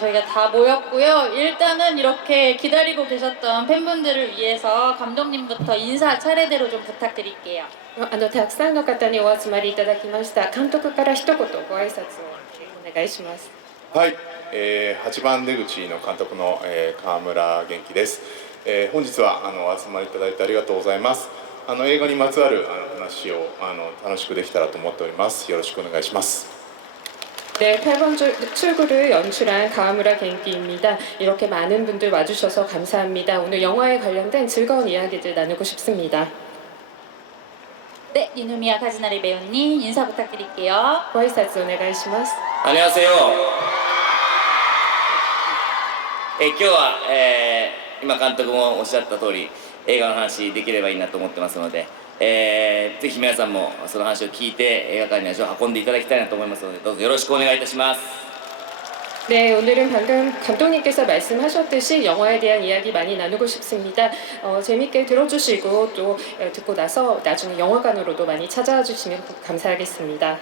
저희가 다 모였고요. 일단은 이렇게 기다리고 계셨던 팬분들을 위해서 감독님부터 인사 차례대로 좀 부탁드릴게요. たくさんの方にお集まりいただきました。監督から一言ご挨拶をお願いします。はい、8番出口の監督の、川村元気です。本日はお集まりいただいてありがとうございます。映画にまつわる話を楽しくできたらと思っております。よろしくお願いします。 네, 8번 출구를 연출한 가와무라 겐키입니다. 이렇게 많은 분들 와주셔서 감사합니다. 오늘 영화에 관련된 즐거운 이야기들 나누고 싶습니다. 네, 이누미야 카즈나리 배우님 인사 부탁드릴게요. 고挨拶お願いします。 안녕하세요. 今日は、今監督もおっしゃった通り映画の話できればいいなと思ってますので、ぜひ皆さんもその話を聞いて映画館に足を運んでいただきたいなと思いますのでどうぞよろしくお願いいたします。 네, 오늘은 방금 감독님께서 말씀하셨듯이 영화에 대한 이야기 많이 나누고 싶습니다. 재밌게 들어주시고 또 듣고 나서 나중에 영화관으로도 많이 찾아와 주시면 감사하겠습니다.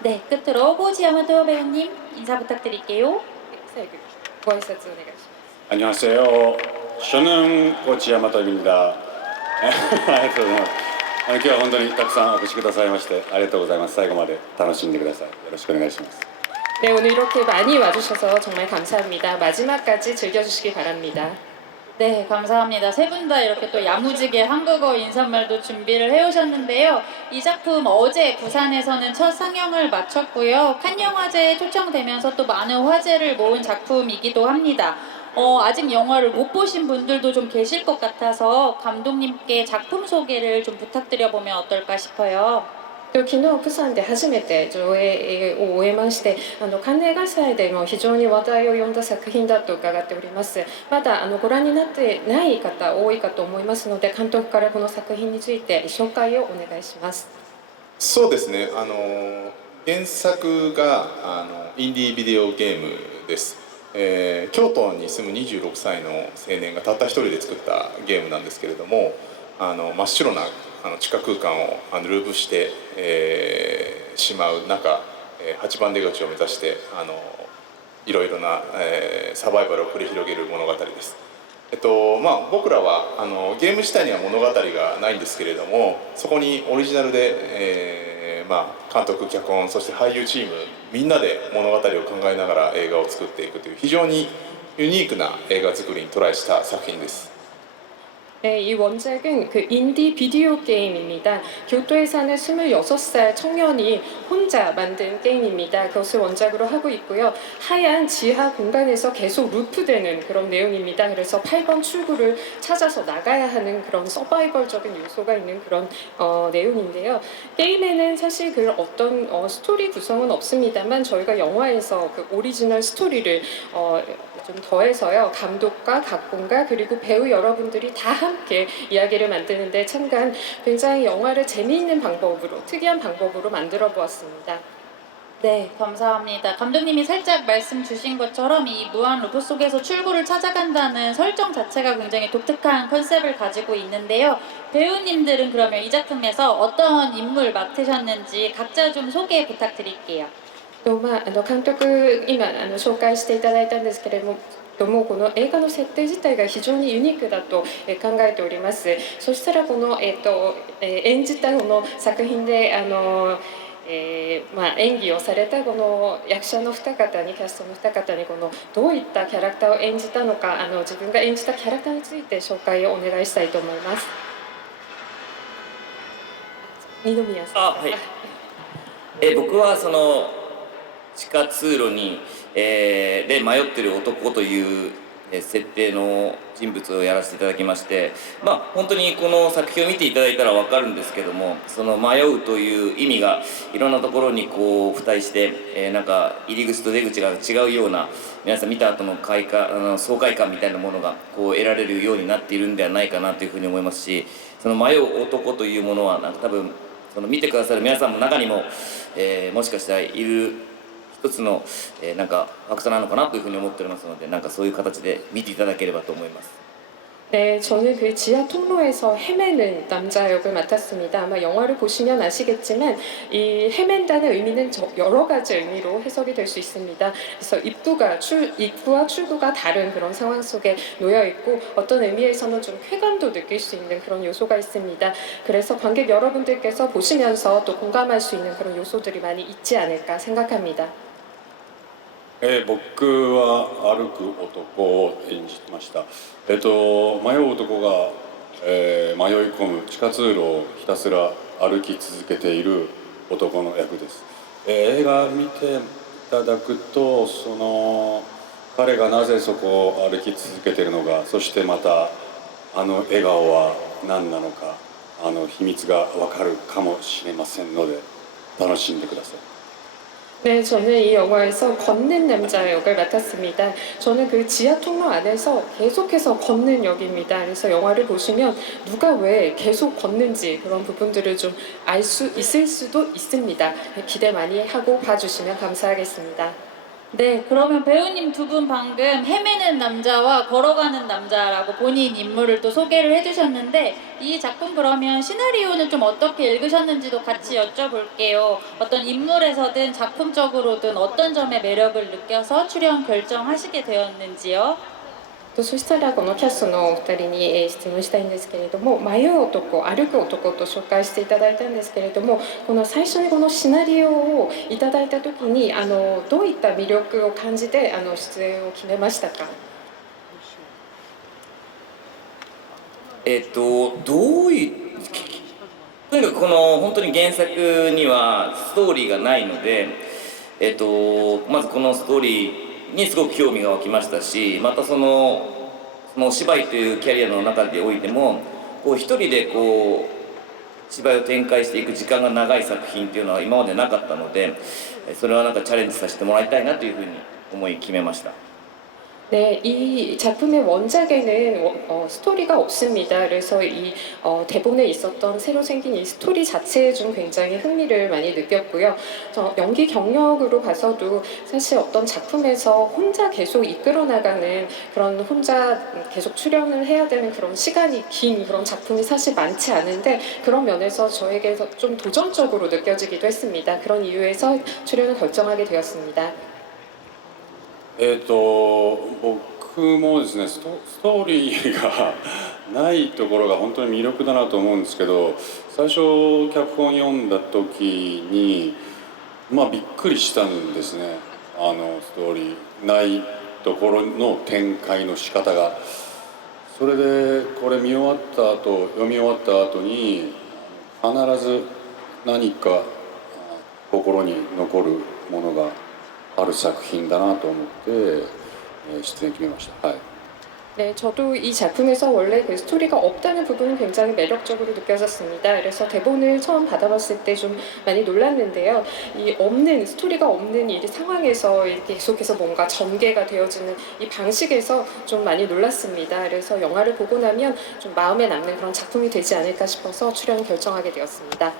네, 끝으로 호지야마토 배우님 인사 부탁드릴게요. 고挨拶お願いします。 안녕하세요. 저는 고지야마토입니다. ありがとうございます。今日は本当にたくさんお越しくださいましてありがとうございます。最後まで楽しんでください。よろしくお願いします。 네, 오늘 이렇게 많이 와주셔서 정말 감사합니다. 마지막까지 즐겨주시기 바랍니다. 네, 감사합니다. 세 분 다 이렇게 또 야무지게 한국어 인사말도 준비를 해오셨는데요. 이 작품 어제 부산에서는 첫 상영을 마쳤고요. 칸 영화제에 초청되면서 또 많은 화제를 모은 작품이기도 합니다. 아직 영화를 못 보신 분들도 좀 계실 것 같아서 감독님께 작품 소개를 좀 부탁드려보면 어떨까 싶어요. 昨日プサンで初めて上映を終えましてカンヌ映画祭でも非常に話題を呼んだ作品だと伺っております。まだご覧になってない方多いかと思いますので監督からこの作品について紹介をお願いします。そうですね、原作がインディービデオゲームです。京都に住む26歳の青年がたった一人で作ったゲームなんですけれども真っ白な地下空間をループして、しまう中8番出口を目指していろいろな、サバイバルを繰り広げる物語です。僕らはゲーム自体には物語がないんですけれどもそこにオリジナルで、監督脚本そして俳優チームみんなで物語を考えながら映画を作っていくという非常にユニークな映画作りにトライした作品です。 네, 이 원작은 그 인디 비디오 게임입니다. 교토에 사는 26살 청년이 혼자 만든 게임입니다. 그것을 원작으로 하고 있고요. 하얀 지하 공간에서 계속 루프되는 그런 내용입니다. 그래서 8번 출구를 찾아서 나가야 하는 그런 서바이벌적인 요소가 있는 그런 내용인데요. 게임에는 사실 그 어떤 스토리 구성은 없습니다만 저희가 영화에서 그 오리지널 스토리를 좀 더해서요. 감독과 각본가 그리고 배우 여러분들이 다 함께 이야기를 만드는데 참관 굉장히 영화를 재미있는 방법으로 특이한 방법으로 만들어 보았습니다. 네, 감사합니다. 감독님이 살짝 말씀 주신 것처럼 이 무한 루프 속에서 출구를 찾아간다는 설정 자체가 굉장히 독특한 컨셉을 가지고 있는데요. 배우님들은 그러면 이 작품에서 어떤 인물 맡으셨는지 각자 좀 소개 부탁드릴게요. 監督今紹介していただいたんですけれどもこの映画の設定自体が非常にユニークだと考えております。そしたらこの、演じたこの作品で演技をされたこの役者の二方にキャストの二方にこのどういったキャラクターを演じたのか自分が演じたキャラクターについて紹介をお願いしたいと思います。二宮さん。はい。僕はその地下通路に、で迷ってる男という、設定の人物をやらせていただきまして本当にこの作品を見ていただいたら分かるんですけどもその迷うという意味がいろんなところにこう付帯して、なんか入り口と出口が違うような皆さん見た後の爽快感みたいなものがこう得られるようになっているんではないかなというふうに思いますしその迷う男というものはなんか多分その見てくださる皆さんの中にも、もしかしたらいる一つの、なんかファクトなのかなというふうに思っておりますのでなんかそういう形で見ていただければと思います。 네, 저는 그 지하 통로에서 헤매는 남자 역을 맡았습니다. 아마 영화를 보시면 아시겠지만 이 헤맨다는 의미는 여러 가지 의미로 해석이 될 수 있습니다. 그래서 입구와 출구가 다른 그런 상황 속에 놓여 있고 어떤 의미에서는 좀 쾌감도 느낄 수 있는 그런 요소가 있습니다. 그래서 관객 여러분들께서 보시면서 또 공감할 수 있는 그런 요소들이 많이 있지 않을까 생각합니다. 僕は歩く男を演じてました。迷う男が、迷い込む地下通路をひたすら歩き続けている男の役です。映画見ていただくと、彼がなぜそこを歩き続けているのか、そしてまたあの笑顔は何なのか、秘密がわかるかもしれませんので、楽しんでください。 네, 저는 이 영화에서 걷는 남자 역을 맡았습니다. 저는 그 지하 통로 안에서 계속해서 걷는 역입니다. 그래서 영화를 보시면 누가 왜 계속 걷는지 그런 부분들을 좀 알 수 있을 수도 있습니다. 기대 많이 하고 봐주시면 감사하겠습니다. 네, 그러면 배우님 두 분 방금 헤매는 남자와 걸어가는 남자라고 본인 인물을 또 소개를 해주셨는데 이 작품 그러면 시나리오는 좀 어떻게 읽으셨는지도 같이 여쭤볼게요. 어떤 인물에서든 작품적으로든 어떤 점에 매력을 느껴서 출연 결정하시게 되었는지요? そしたらこのキャストのお二人に質問したいんですけれども、迷う男、歩く男と紹介していただいたんですけれども、この最初にこのシナリオをいただいた時にどういった魅力を感じて出演を決めましたか？どういとにかくこの本当に原作にはストーリーがないので、まずこのストーリーにすごく興味が湧きましたし、またその芝居というキャリアの中でおいてもこう一人でこう芝居を展開していく時間が長い作品っていうのは今までなかったので、それはなんかチャレンジさせてもらいたいなというふうに思い決めました。 네, 이 작품의 원작에는 스토리가 없습니다. 그래서 이 대본에 있었던 새로 생긴 이 스토리 자체에 좀 굉장히 흥미를 많이 느꼈고요. 연기 경력으로 봐서도 사실 어떤 작품에서 혼자 계속 이끌어 나가는 그런 혼자 계속 출연을 해야 되는 그런 시간이 긴 그런 작품이 사실 많지 않은데 그런 면에서 저에게서 좀 도전적으로 느껴지기도 했습니다. 그런 이유에서 출연을 결정하게 되었습니다. 僕もですねストーリーがないところが本当に魅力だなと思うんですけど、最初脚本読んだ時にびっくりしたんですね。ストーリーないところの展開の仕方が。それでこれ読み終わった後に必ず何か心に残るものがある作品だなと思って出演決めました。はい。 네, 저도 이 작품에서 원래 그 스토리가 없다는 부분은 굉장히 매력적으로 느껴졌습니다. 그래서 대본을 처음 받아봤을 때 좀 많이 놀랐는데요. 이 스토리가 없는 이 상황에서 이렇게 계속해서 뭔가 전개가 되어지는 이 방식에서 좀 많이 놀랐습니다. 그래서 영화를 보고 나면 좀 마음에 남는 그런 작품이 되지 않을까 싶어서 출연 결정하게 되었습니다.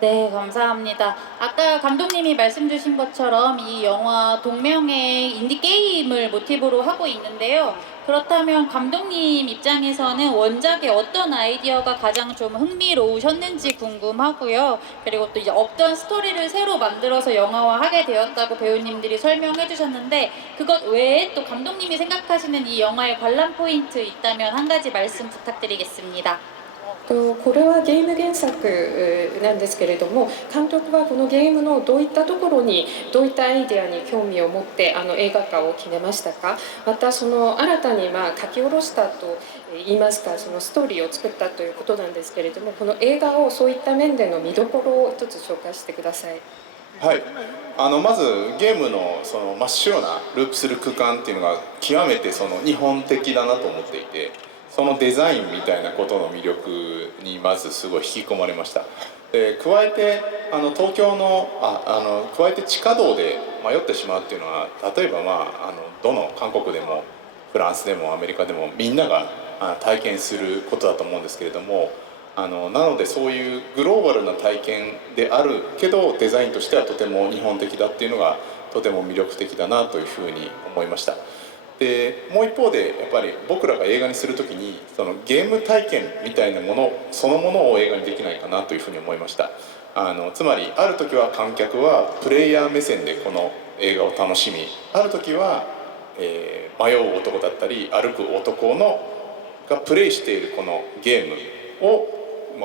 네, 감사합니다. 아까 감독님이 말씀 주신 것처럼 이 영화 동명의 인디게임을 모티브로 하고 있는데요. 그렇다면 감독님 입장에서는 원작의 어떤 아이디어가 가장 좀 흥미로우셨는지 궁금하고요. 그리고 또 이제 없던 스토리를 새로 만들어서 영화화하게 되었다고 배우님들이 설명해 주셨는데 그것 외에 또 감독님이 생각하시는 이 영화의 관람 포인트 있다면 한 가지 말씀 부탁드리겠습니다. これはゲーム原作なんですけれども、監督はこのゲームのどういったところにどういったアイデアに興味を持って映画化を決めましたか？またその新たに書き下ろしたと言いますか、そのストーリーを作ったということなんですけれども、この映画をそういった面での見どころを一つ紹介してください。はい、まずゲームのその真っ白なループする空間っていうのが極めてその日本的だなと思っていて、そのデザインみたいなことの魅力にまずすごい引き込まれました。で加えて東京の加えて地下道で迷ってしまうっていうのは、例えばどの韓国でもフランスでもアメリカでもみんなが体験することだと思うんですけれども、なのでそういうグローバルな体験であるけどデザインとしてはとても日本的だっていうのがとても魅力的だなというふうに思いました。でもう一方でやっぱり僕らが映画にするときにそのゲーム体験みたいなものそのものを映画にできないかなというふうに思いました。つまりある時は観客はプレイヤー目線でこの映画を楽しみ、ある時は、迷う男だったり歩く男がプレイしているこのゲームを、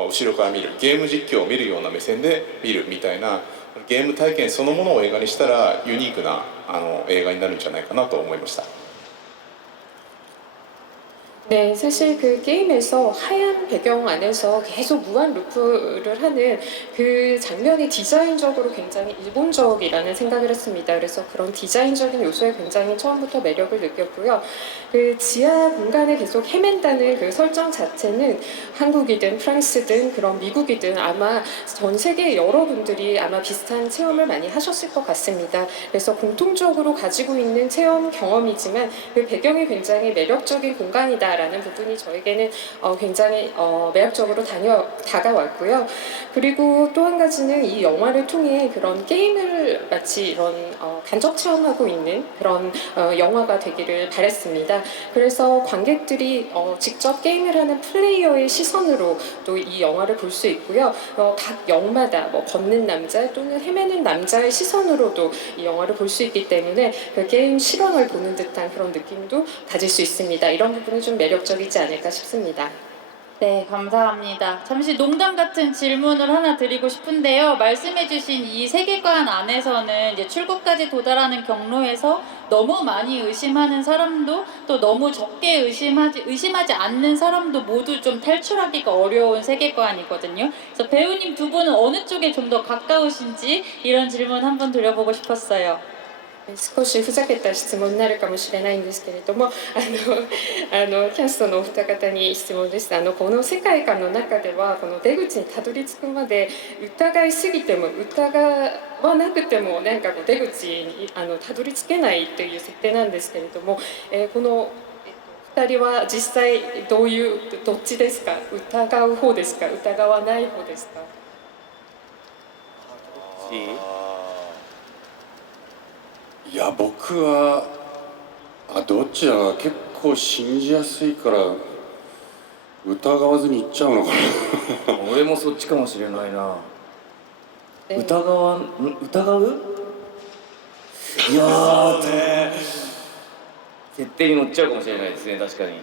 後ろから見るゲーム実況を見るような目線で見るみたいなゲーム体験そのものを映画にしたらユニークな映画になるんじゃないかなと思いました。 네, 사실 그 게임에서 하얀 배경 안에서 계속 무한 루프를 하는 그 장면이 디자인적으로 굉장히 일본적이라는 생각을 했습니다. 그래서 그런 디자인적인 요소에 굉장히 처음부터 매력을 느꼈고요. 그 지하 공간에 계속 헤맨다는 그 설정 자체는 한국이든 프랑스든 그런 미국이든 아마 전 세계 여러분들이 아마 비슷한 체험을 많이 하셨을 것 같습니다. 그래서 공통적으로 가지고 있는 체험 경험이지만 그 배경이 굉장히 매력적인 공간이다. 라는 부분이 저에게는 굉장히 매력적으로 다가왔고요. 그리고 또 한 가지는 이 영화를 통해 그런 게임을 마치 이런 간접 체험하고 있는 그런 영화가 되기를 바랬습니다. 그래서 관객들이 직접 게임을 하는 플레이어의 시선으로 또 이 영화를 볼 수 있고요. 각 역마다 뭐 걷는 남자 또는 헤매는 남자의 시선으로도 이 영화를 볼 수 있기 때문에 그 게임 실황을 보는 듯한 그런 느낌도 가질 수 있습니다. 이런 부분이 좀 매력적이지 않을까 싶습니다. 네, 감사합니다. 잠시 농담 같은 질문을 하나 드리고 싶은데요. 말씀해주신 이 세계관 안에서는 이제 출구까지 도달하는 경로에서 너무 많이 의심하는 사람도 또 너무 적게 의심하지 않는 사람도 모두 좀 탈출하기가 어려운 세계관이거든요. 그래서 배우님 두 분은 어느 쪽에 좀 더 가까우신지 이런 질문 한번 드려보고 싶었어요. 少しふざけた質問になるかもしれないんですけれどもキャストのお二方に質問です。この世界観の中ではこの出口にたどり着くまで疑いすぎても疑わなくてもなんかこう出口にたどり着けないという設定なんですけれども、この2人は実際どっちですか？疑う方ですか？疑わない方ですか？いや僕はどっちだか結構信じやすいから疑わずにいっちゃうのかな。俺もそっちかもしれないな。네. 疑ういやー設定に乗っちゃうかもしれないですね。確かに。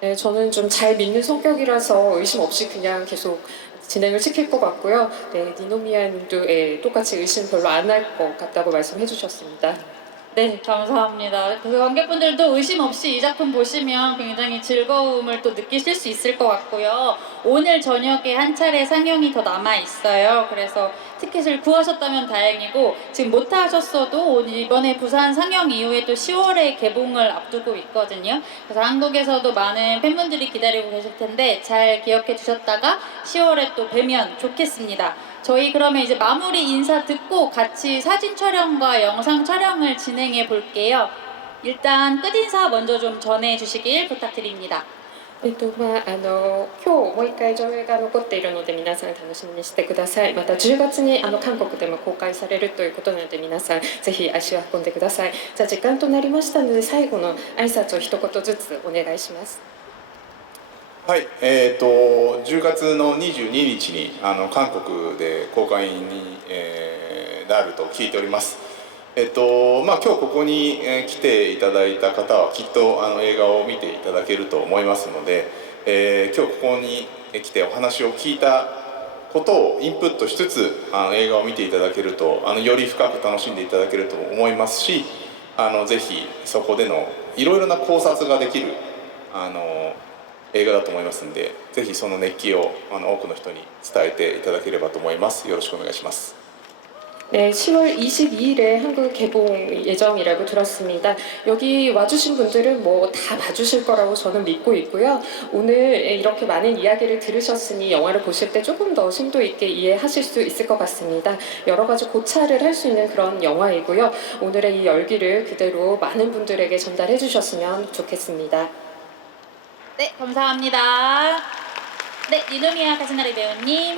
네, 저는 좀 잘 믿는 성격이라서 의심 없이 그냥 계속 진행을 시킬 것 같고요. 네, 니노미아님도 똑같이 의심 별로 안 할 것 같다고 말씀해 주셨습니다. 네, 감사합니다. 그 관객분들도 의심 없이 이 작품 보시면 굉장히 즐거움을 또 느끼실 수 있을 것 같고요. 오늘 저녁에 한 차례 상영이 더 남아 있어요. 그래서 티켓을 구하셨다면 다행이고 지금 못 하셨어도 이번에 부산 상영 이후에 또 10월에 개봉을 앞두고 있거든요. 그래서 한국에서도 많은 팬분들이 기다리고 계실 텐데 잘 기억해 주셨다가 10월에 또 뵈면 좋겠습니다. 저희 그러면 이제 마무리 인사 듣고 같이 사진 촬영과 영상 촬영을 진행해 볼게요. 일단 끝인사 먼저 좀 전해 주시길 부탁드립니다. 今日もう一回上映が残っているので皆さん楽しみにしてください。また10月に韓国でも公開されるということなので皆さんぜひ足を運んでください。じゃあ時間となりましたので最後の挨拶を一言ずつお願いします。はい、10月の22日に韓国で公開に、なると聞いております。今日ここに、来ていただいた方はきっと映画を見ていただけると思いますので、今日ここに来てお話を聞いたことをインプットしつつ映画を見ていただけるとより深く楽しんでいただけると思いますし、ぜひそこでのいろいろな考察ができる映画だと思いますので、ぜひその熱気を多くの人に伝えていただければと思います。よろしくお願いします。 네, 10월 22일에 한국 개봉 예정이라고 들었습니다. 여기 와주신 분들은 뭐 다 봐주실 거라고 저는 믿고 있고요. 오늘 이렇게 많은 이야기를 들으셨으니 영화를 보실 때 조금 더 심도 있게 이해하실 수 있을 것 같습니다. 여러 가지 고찰을 할 수 있는 그런 영화이고요. 오늘의 이 열기를 그대로 많은 분들에게 전달해 주셨으면 좋겠습니다. 네, 감사합니다. 네, 니노미야 카즈나리 배우님.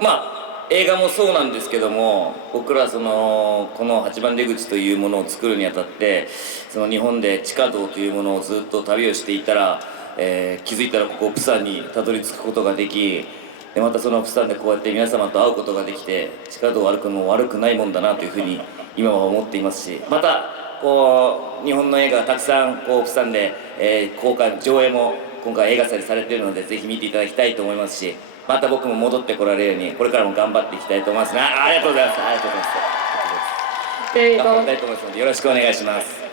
まあ映画もそうなんですけども、僕らこの8番出口というものを作るにあたって、その日本で地下道というものをずっと旅をしていたら、気づいたらここプサンにたどり着くことができ、でまたそのプサンでこうやって皆様と会うことができて、地下道を歩くのも悪くないもんだなというふうに今は思っていますし、またこう日本の映画がたくさんこうプサンで、公開上映も今回映画祭でされているので、ぜひ見ていただきたいと思いますし、また僕も戻ってこられるようにこれからも頑張っていきたいと思います。ありがとうございます。ありがとうございます。 네, 頑張り 이번 たいと思いますのでよろしくお願いします。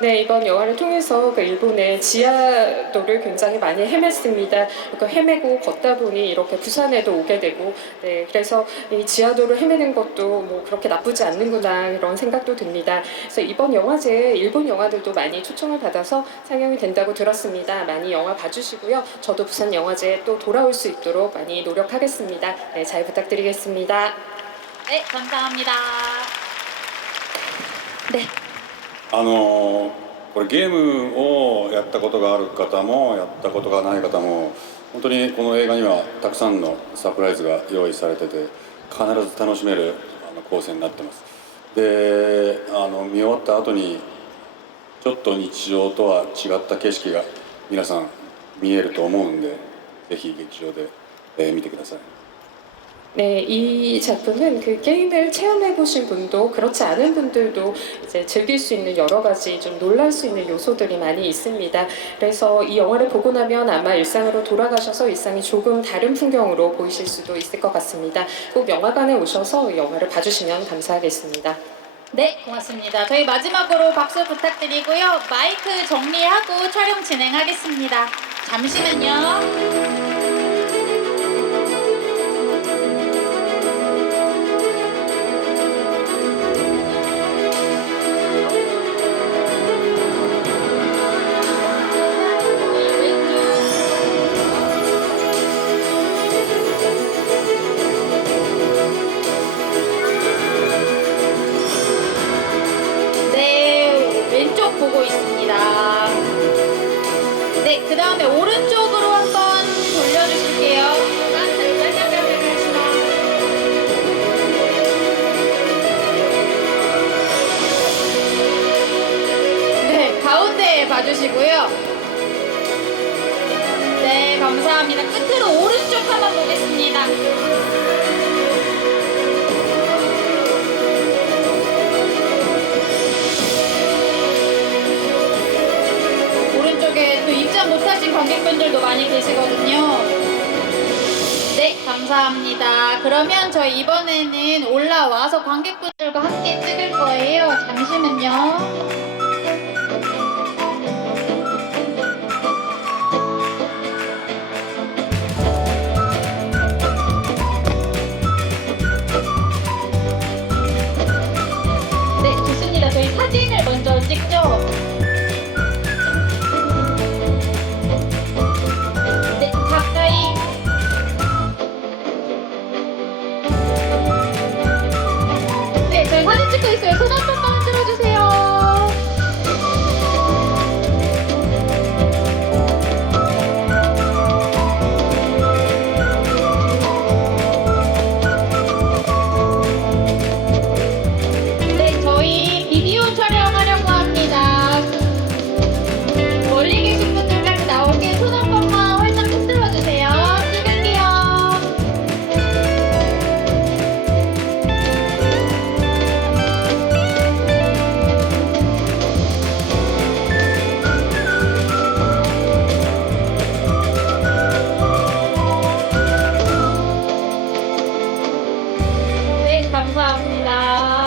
네, 이번 영화를 통해서 그 일본의 지하도를 굉장히 많이 헤맸습니다. 그 헤매고 걷다 보니 이렇게 부산에도 오게 되고, 네, 그래서 이 지하도를 헤매는 것도 뭐 그렇게 나쁘지 않는구나 이런 생각도 듭니다. 그래서 이번 영화제에 일본 영화들도 많이 초청을 받아서 상영이 된다고 들었습니다. 많이 영화 봐주시고요. 저도 부산 영화제에 또 돌아올 수 있도록 많이 노력하겠습니다. 네, 잘 부탁드리겠습니다. 네, 감사합니다. 네. これゲームをやったことがある方もやったことがない方も本当にこの映画にはたくさんのサプライズが用意されてて必ず楽しめる構成になってます。で見終わった後にちょっと日常とは違った景色が皆さん見えると思うんで、ぜひ劇場で、見てください。 네, 이 작품은 그 게임을 체험해보신 분도 그렇지 않은 분들도 이제 즐길 수 있는 여러 가지 좀 놀랄 수 있는 요소들이 많이 있습니다. 그래서 이 영화를 보고 나면 아마 일상으로 돌아가셔서 일상이 조금 다른 풍경으로 보이실 수도 있을 것 같습니다. 꼭 영화관에 오셔서 영화를 봐주시면 감사하겠습니다. 네, 고맙습니다. 저희 마지막으로 박수 부탁드리고요. 마이크 정리하고 촬영 진행하겠습니다. 잠시만요. 네, 왼쪽 보고 있습니다. 네, 그 다음에 오른쪽으로 한번 돌려주실게요. 네, 가운데 봐주시고요. 네, 감사합니다. 끝으로 오른쪽 한번 보겠습니다. 오른쪽에 또 입장 못하신 관객분들도 많이 계시거든요. 네, 감사합니다. 그러면 저희 이번에는 올라와서 관객분들과 함께 찍을 거예요. 잠시만요. 네, 좋습니다. 저희 사진을 먼저 찍죠. 네, 가까이. 네, 저희 사진 찍고 있어요. 손 한 번만 들어주세요. 네, 저희 비디오 촬영하려고 합니다. 멀리 계신 분들까지 나오게 손 한 번만 활짝 흔들어 주세요. 찍을게요. 네, 감사합니다.